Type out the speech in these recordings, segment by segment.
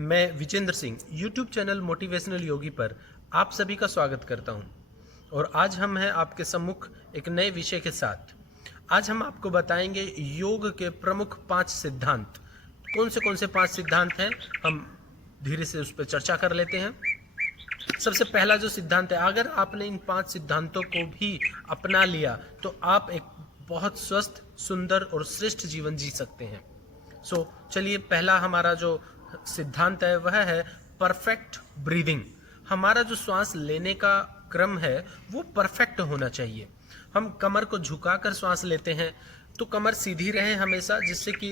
मैं Vijendra Singh YouTube channel motivational Yogi पर आप सभी का स्वागत करता हूं और आज हम हैं आपके सम्मुख एक नए विषय के साथ। आज हम आपको बताएंगे योग के प्रमुख 5 सिद्धांत। कौन से 5 सिद्धांत हैं, हम धीरे से उस पर चर्चा कर लेते हैं। सबसे पहला जो सिद्धांत है, अगर आपने इन 5 सिद्धांतों को भी अपना लिया तो आप एक बहुत स्वस्थ, सुंदर और श्रेष्ठ जीवन जी सकते हैं। चलिए, पहला हमारा जो सिद्धांत है वह है परफेक्ट ब्रीदिंग। हमारा जो श्वास लेने का क्रम है वो परफेक्ट होना चाहिए। हम कमर को झुकाकर श्वास लेते हैं तो कमर सीधी रहे हमेशा, जिससे कि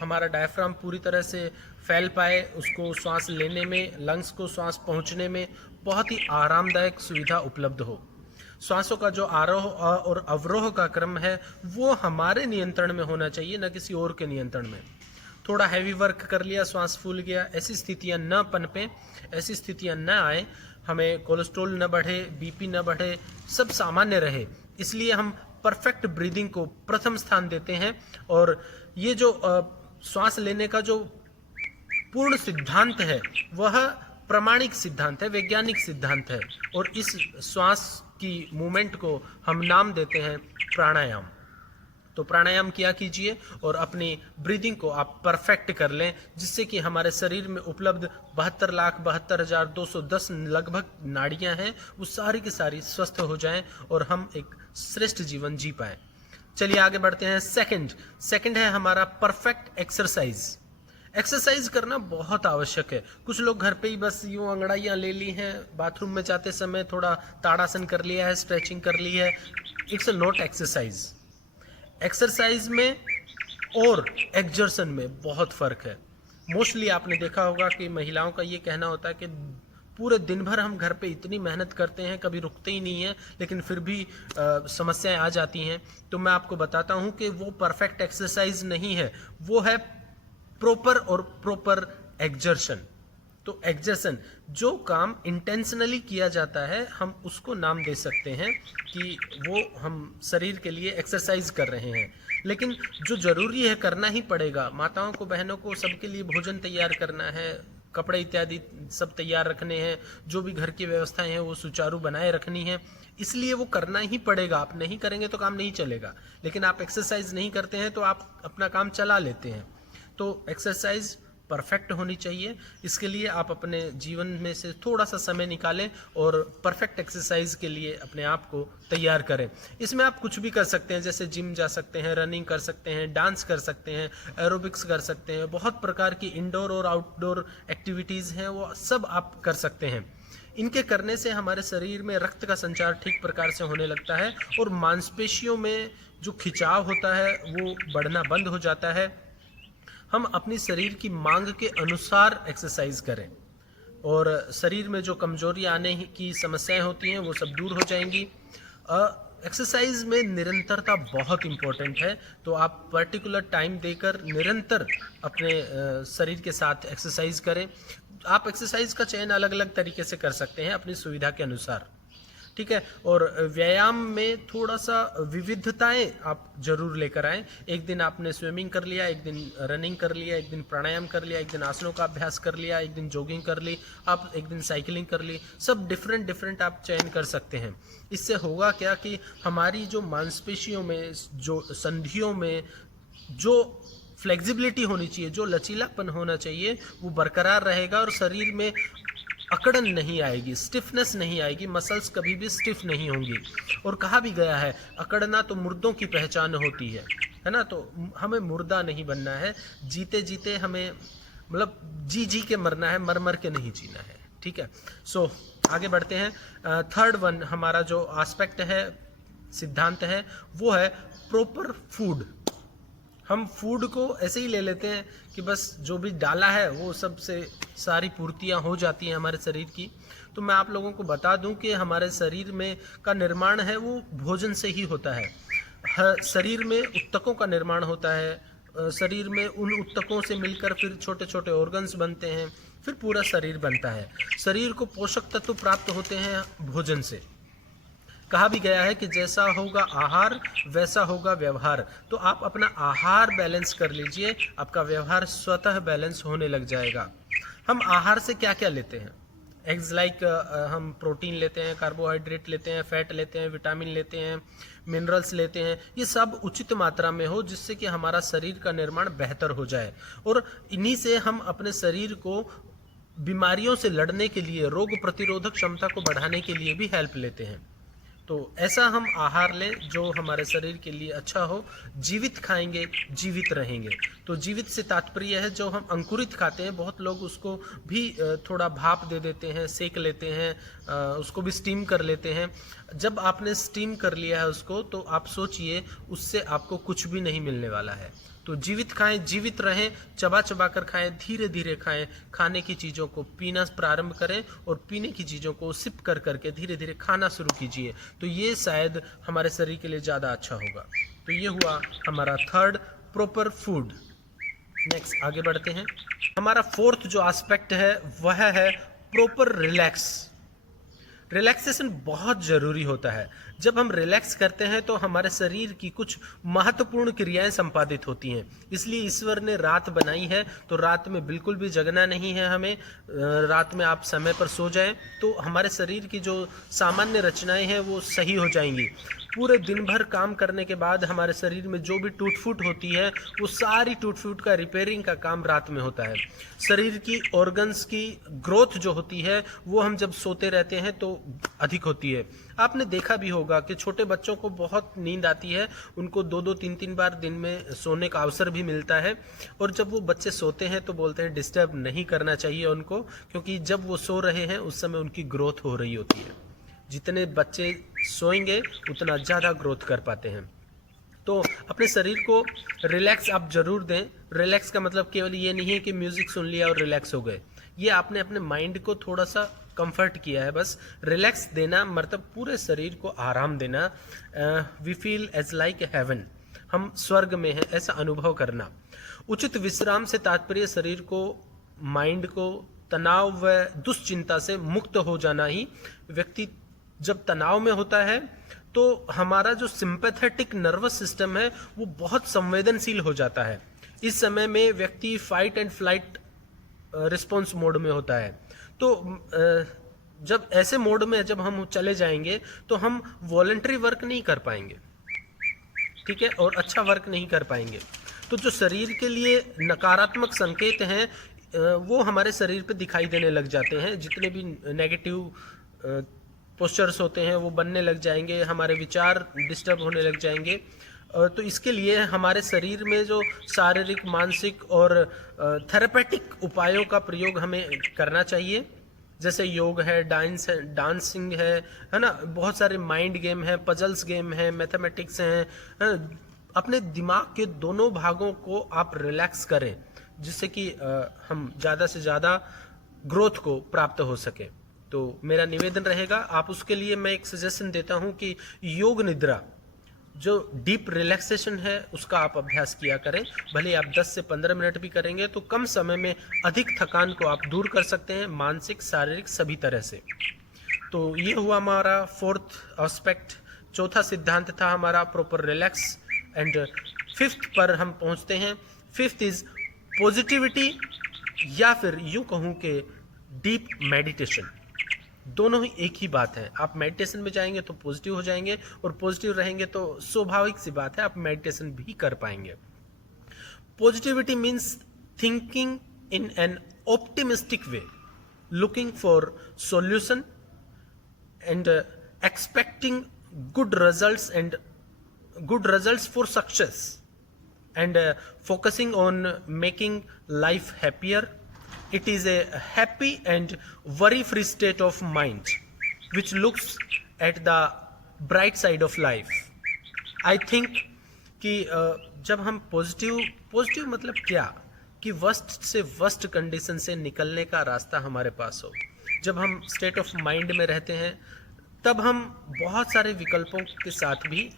हमारा डायफ्राम पूरी तरह से फैल पाए, उसको श्वास लेने में, लंग्स को श्वास पहुंचने में बहुत ही आरामदायक सुविधा उपलब्ध हो। श्वासों का जो आरोह और अवरोह का क्रम है वो हमारे नियंत्रण में होना चाहिए, न किसी और के नियंत्रण में। थोड़ा हैवी वर्क कर लिया, श्वास फूल गया, ऐसी स्थितियां न पनपे, ऐसी स्थितियां न आए, हमें कोलेस्ट्रॉल न बढ़े, बीपी न बढ़े, सब सामान्य रहे। इसलिए हम परफेक्ट ब्रीदिंग को प्रथम स्थान देते हैं। और ये जो श्वास लेने का जो पूर्ण सिद्धांत है वह प्रामाणिक सिद्धांत है, वैज्ञानिक सिद्धांत है, और इस श्वास की मूवमेंट को हम नाम देते हैं प्राणायाम। तो प्राणायाम किया कीजिए और अपनी ब्रीदिंग को आप परफेक्ट कर लें, जिससे कि हमारे शरीर में उपलब्ध 72,72,210 लगभग नाड़ियां हैं, वो सारी की सारी स्वस्थ हो जाएं और हम एक श्रेष्ठ जीवन जी पाएं। चलिए आगे बढ़ते हैं। सेकंड है हमारा परफेक्ट एक्सरसाइज। एक्सरसाइज करना बहुत आवश्यक है। कुछ लोग घर पे ही बस यूं अंगड़ाइयां ले ली हैं, बाथरूम में जाते समय थोड़ा ताड़ासन कर लिया है, स्ट्रेचिंग कर ली है। It's not exercise. एक्सरसाइज में और एक्सर्शन में बहुत फर्क है। मोस्टली आपने देखा होगा कि महिलाओं का ये कहना होता है कि पूरे दिन भर हम घर पे इतनी मेहनत करते हैं, कभी रुकते ही नहीं है, लेकिन फिर भी समस्याएं आ जाती हैं। तो मैं आपको बताता हूं कि वो परफेक्ट एक्सरसाइज नहीं है, वो है प्रॉपर एक्सर्शन। तो एक्सर्शन, जो काम इंटेंशनली किया जाता है, हम उसको नाम दे सकते हैं कि वो हम शरीर के लिए एक्सरसाइज कर रहे हैं। लेकिन जो जरूरी है करना ही पड़ेगा। माताओं को, बहनों को, सबके लिए भोजन तैयार करना है, कपड़े इत्यादि सब तैयार रखने हैं, जो भी घर की व्यवस्थाएं हैं वो सुचारू बनाए रखनी है, इसलिए वो करना ही पड़ेगा। आप नहीं करेंगे तो काम नहीं चलेगा। लेकिन आप एक्सरसाइज नहीं करते हैं तो आप अपना काम चला लेते हैं। तो एक्सरसाइज परफेक्ट होनी चाहिए। इसके लिए आप अपने जीवन में से थोड़ा सा समय निकालें और परफेक्ट एक्सरसाइज के लिए अपने आप को तैयार करें। इसमें आप कुछ भी कर सकते हैं, जैसे जिम जा सकते हैं, रनिंग कर सकते हैं, डांस कर सकते हैं, एरोबिक्स कर सकते हैं। बहुत प्रकार की इंडोर और आउटडोर एक्टिविटीज़ हैं, वो सब आप कर सकते हैं। इनके करने से हमारे शरीर में रक्त का संचार ठीक प्रकार से होने लगता है और मांसपेशियों में जो खिंचाव होता है वो बढ़ना बंद हो जाता है। हम अपनी शरीर की मांग के अनुसार एक्सरसाइज करें और शरीर में जो कमजोरी आने की समस्याएं होती हैं वो सब दूर हो जाएंगी। एक्सरसाइज में निरंतरता बहुत इम्पोर्टेंट है। तो आप पर्टिकुलर टाइम देकर निरंतर अपने शरीर के साथ एक्सरसाइज करें। आप एक्सरसाइज का चयन अलग अलग तरीके से कर सकते हैं अपनी सुविधा के अनुसार, ठीक है। और व्यायाम में थोड़ा सा विविधताएं आप जरूर लेकर आएं। एक दिन आपने स्विमिंग कर लिया, एक दिन रनिंग कर लिया, एक दिन प्राणायाम कर लिया, एक दिन आसनों का अभ्यास कर लिया, एक दिन जॉगिंग कर ली, आप एक दिन साइकिलिंग कर ली। सब डिफरेंट आप चयन कर सकते हैं। इससे होगा क्या कि हमारी जो मांसपेशियों में, जो संधियों में जो फ्लेक्सिबिलिटी होनी चाहिए, जो लचीलापन होना चाहिए, वो बरकरार रहेगा और शरीर में अकड़न नहीं आएगी, स्टिफनेस नहीं आएगी, मसल्स कभी भी स्टिफ नहीं होंगी। और कहा भी गया है, अकड़ना तो मुर्दों की पहचान होती है ना। तो हमें मुर्दा नहीं बनना है, जीते जीते हमें, मतलब जी के मरना है, मर मर के नहीं जीना है, ठीक है। आगे बढ़ते हैं। थर्ड वन हमारा जो एस्पेक्ट है, सिद्धांत है, वो है प्रॉपर फूड। हम फूड को ऐसे ही ले लेते हैं कि बस जो भी डाला है वो सबसे सारी पूर्तियां हो जाती हैं हमारे शरीर की। तो मैं आप लोगों को बता दूं कि हमारे शरीर में का निर्माण है वो भोजन से ही होता है। शरीर में ऊतकों का निर्माण होता है, शरीर में उन ऊतकों से मिलकर फिर छोटे छोटे ऑर्गन्स बनते हैं, फिर पूरा शरीर बनता है। शरीर को पोषक तत्व प्राप्त होते हैं भोजन से। कहा भी गया है कि जैसा होगा आहार वैसा होगा व्यवहार। तो आप अपना आहार बैलेंस कर लीजिए, आपका व्यवहार स्वतः बैलेंस होने लग जाएगा। हम आहार से क्या क्या लेते हैं? एग्स लाइक हम प्रोटीन लेते हैं, कार्बोहाइड्रेट लेते हैं, फैट लेते हैं, विटामिन लेते हैं, मिनरल्स लेते हैं। ये सब उचित मात्रा में हो जिससे कि हमारा शरीर का निर्माण बेहतर हो जाए, और इन्हीं से हम अपने शरीर को बीमारियों से लड़ने के लिए, रोग प्रतिरोधक क्षमता को बढ़ाने के लिए भी हेल्प लेते हैं। तो ऐसा हम आहार लें जो हमारे शरीर के लिए अच्छा हो। जीवित खाएंगे, जीवित रहेंगे। तो जीवित से तात्पर्य है जो हम अंकुरित खाते हैं, बहुत लोग उसको भी थोड़ा भाप दे देते हैं, सेक लेते हैं, उसको भी स्टीम कर लेते हैं। जब आपने स्टीम कर लिया है उसको, तो आप सोचिए उससे आपको कुछ भी नहीं मिलने वाला है। तो जीवित खाएं, जीवित रहें, चबा चबा कर खाएं, धीरे धीरे खाएं। खाने की चीज़ों को पीना प्रारंभ करें और पीने की चीज़ों को सिप कर करके धीरे धीरे खाना शुरू कीजिए। तो ये शायद हमारे शरीर के लिए ज़्यादा अच्छा होगा। तो ये हुआ हमारा थर्ड, प्रॉपर फूड। नेक्स्ट आगे बढ़ते हैं। हमारा फोर्थ जो एस्पेक्ट है वह है प्रॉपर रिलैक्स। रिलैक्सेशन बहुत ज़रूरी होता है। जब हम रिलैक्स करते हैं तो हमारे शरीर की कुछ महत्वपूर्ण क्रियाएं संपादित होती हैं। इसलिए ईश्वर ने रात बनाई है, तो रात में बिल्कुल भी जगना नहीं है हमें। रात में आप समय पर सो जाएं तो हमारे शरीर की जो सामान्य रचनाएं हैं वो सही हो जाएंगी। पूरे दिन भर काम करने के बाद हमारे शरीर में जो भी टूट फूट होती है, वो सारी टूट फूट का रिपेयरिंग का काम रात में होता है। शरीर की ऑर्गन्स की ग्रोथ जो होती है वो हम जब सोते रहते हैं तो अधिक होती है। आपने देखा भी होगा कि छोटे बच्चों को बहुत नींद आती है, उनको 2-3 बार दिन में सोने का अवसर भी मिलता है, और जब वो बच्चे सोते हैं तो बोलते हैं डिस्टर्ब नहीं करना चाहिए उनको, क्योंकि जब वो सो रहे हैं उस समय उनकी ग्रोथ हो रही होती है। जितने बच्चे सोएंगे उतना ज़्यादा ग्रोथ कर पाते हैं। तो अपने शरीर को रिलैक्स आप जरूर दें। रिलैक्स का मतलब केवल ये नहीं है कि म्यूजिक सुन लिया और रिलैक्स हो गए। ये आपने अपने माइंड को थोड़ा सा कंफर्ट किया है, बस रिलैक्स देना मतलब पूरे शरीर को आराम देना। We feel as like heaven, हम स्वर्ग में हैं ऐसा अनुभव करना। उचित विश्राम से तात्पर्य शरीर को, माइंड को तनाव व दुश्चिंता से मुक्त हो जाना ही। व्यक्ति जब तनाव में होता है तो हमारा जो सिंपैथेटिक नर्वस सिस्टम है वो बहुत संवेदनशील हो जाता है। इस समय में व्यक्ति fight and flight response mode में होता है। तो जब ऐसे मोड में जब हम चले जाएंगे तो हम वॉलंटरी वर्क नहीं कर पाएंगे, ठीक है, और अच्छा वर्क नहीं कर पाएंगे। तो जो शरीर के लिए नकारात्मक संकेत हैं वो हमारे शरीर पे दिखाई देने लग जाते हैं। जितने भी नेगेटिव पोस्चर्स होते हैं वो बनने लग जाएंगे, हमारे विचार डिस्टर्ब होने लग जाएंगे। तो इसके लिए हमारे शरीर में जो शारीरिक, मानसिक और थेरेपेटिक उपायों का प्रयोग हमें करना चाहिए। जैसे योग है, डांसिंग है ना, बहुत सारे माइंड गेम है, पजल्स गेम है, मैथमेटिक्स हैं। अपने दिमाग के दोनों भागों को आप रिलैक्स करें जिससे कि हम ज़्यादा से ज़्यादा ग्रोथ को प्राप्त हो सके। तो मेरा निवेदन रहेगा, आप उसके लिए मैं एक सजेशन देता हूं कि योग निद्रा जो डीप रिलैक्सेशन है उसका आप अभ्यास किया करें। भले आप 10 से 15 मिनट भी करेंगे तो कम समय में अधिक थकान को आप दूर कर सकते हैं, मानसिक, शारीरिक सभी तरह से। तो ये हुआ हमारा फोर्थ एस्पेक्ट। चौथा सिद्धांत था हमारा प्रॉपर रिलैक्स। एंड फिफ्थ पर हम पहुंचते हैं। फिफ्थ इज पॉजिटिविटी, या फिर यूं कहूं कि डीप मेडिटेशन। दोनों ही एक ही बात है। आप मेडिटेशन में जाएंगे तो पॉजिटिव हो जाएंगे, और पॉजिटिव रहेंगे तो स्वाभाविक सी बात है आप मेडिटेशन भी कर पाएंगे। Positivity means thinking in an optimistic way, looking for solution and expecting good results for success, and focusing on making life happier. It is a happy and worry-free state of mind which looks at the bright side of life. I think कि जब हम positive मतलब क्या, कि worst से worst condition से निकलने का रास्ता हमारे पास हो। जब हम स्टेट ऑफ माइंड में रहते हैं तब हम बहुत सारे विकल्पों के साथ भी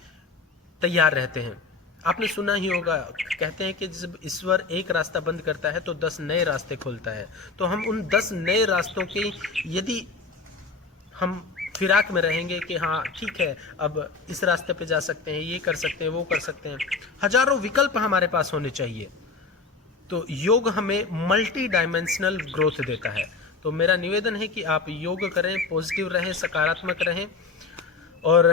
तैयार रहते हैं। आपने सुना ही होगा, कहते हैं कि जब ईश्वर एक रास्ता बंद करता है तो 10 नए रास्ते खोलता है। तो हम उन 10 नए रास्तों के यदि हम फिराक में रहेंगे कि हाँ ठीक है अब इस रास्ते पे जा सकते हैं, ये कर सकते हैं, वो कर सकते हैं, हजारों विकल्प हमारे पास होने चाहिए। तो योग हमें मल्टी डायमेंशनल ग्रोथ देता है। तो मेरा निवेदन है कि आप योग करें, पॉजिटिव रहें, सकारात्मक रहें। और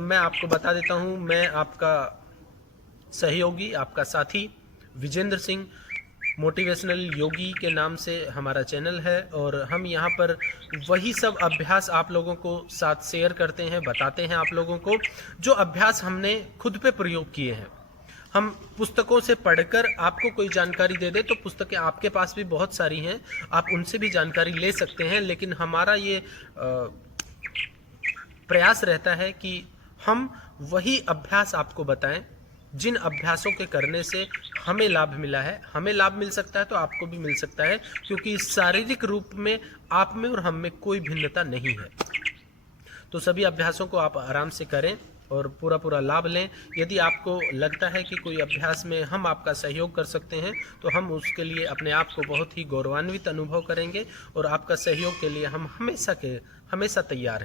मैं आपको बता देता हूँ, मैं आपका सहयोगी, आपका साथी विजेंद्र सिंह, मोटिवेशनल योगी के नाम से हमारा चैनल है। और हम यहाँ पर वही सब अभ्यास आप लोगों को साथ शेयर करते हैं, बताते हैं आप लोगों को, जो अभ्यास हमने खुद पे प्रयोग किए हैं। हम पुस्तकों से पढ़कर आपको कोई जानकारी दे दे तो पुस्तकें आपके पास भी बहुत सारी हैं, आप उनसे भी जानकारी ले सकते हैं, लेकिन हमारा ये प्रयास रहता है कि हम वही अभ्यास आपको बताएं जिन अभ्यासों के करने से हमें लाभ मिला है। हमें लाभ मिल सकता है तो आपको भी मिल सकता है, क्योंकि शारीरिक रूप में आप में और हम में कोई भिन्नता नहीं है। तो सभी अभ्यासों को आप आराम से करें और पूरा लाभ लें। यदि आपको लगता है कि कोई अभ्यास में हम आपका सहयोग कर सकते हैं तो हम उसके लिए अपने आप को बहुत ही गौरवान्वित अनुभव करेंगे और आपका सहयोग के लिए हम हमेशा तैयार हैं।